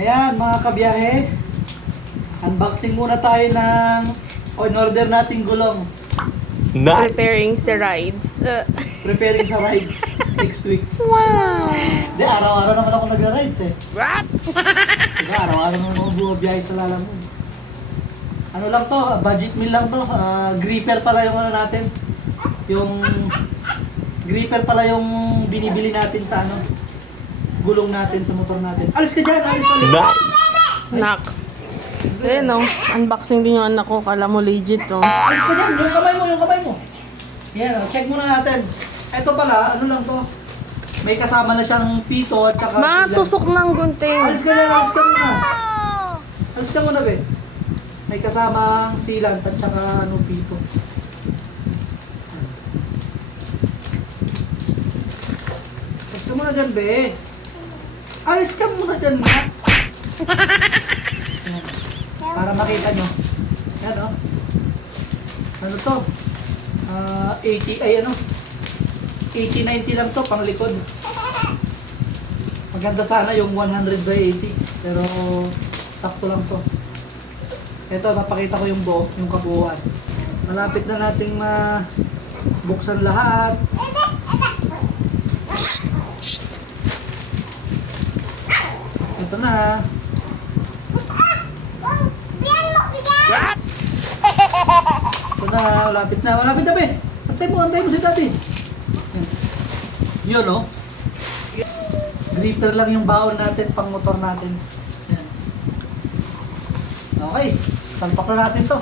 Ayan mga kabiyahe, unboxing muna tayo ng in-order nating gulong. Nice. Preparing the rides. Preparing sa rides next week. Wow! Hindi, araw-araw naman ako nagra-rides eh. What? Diba, araw-araw naman ako bumabiyahe sa Lalamove. Ano lang to, budget meal lang to. Gripper pala yung ano natin. Yung gripper pala yung binibili natin sa ano, gulong natin sa motor natin. Alis ka dyan, alis. Nice. Nak. Eh no, unboxing din yung anak ko. Kala mo legit oh. Alis ka dyan, yung kamay mo. Yan, check muna natin. Ito pala, ano lang to. May kasama na siyang pito at saka Ma, silang. tusok ng gunting. Alis ka dyan, alis ka muna. Alis ka muna, be. May kasamang sealant at saka ano, pito. Alis ka muna dyan, be. Alis ka muna dyan, ma. Yan. Para makita nyo. Yan, oh. Ano to? 80, ay ano? 80-90 lang to, pang likod. Maganda sana yung 100 by 80. Pero, sakto lang to. Ito, mapakita ko yung buo, yung kabuuan. Malapit na nating buksan lahat. Ito na. Ito na, malapit na. Malapit na, be. Antay mo si Daddy. Yun, oh. Gripper lang yung baon natin, pang motor natin. Yan. Okay, salpak na natin to.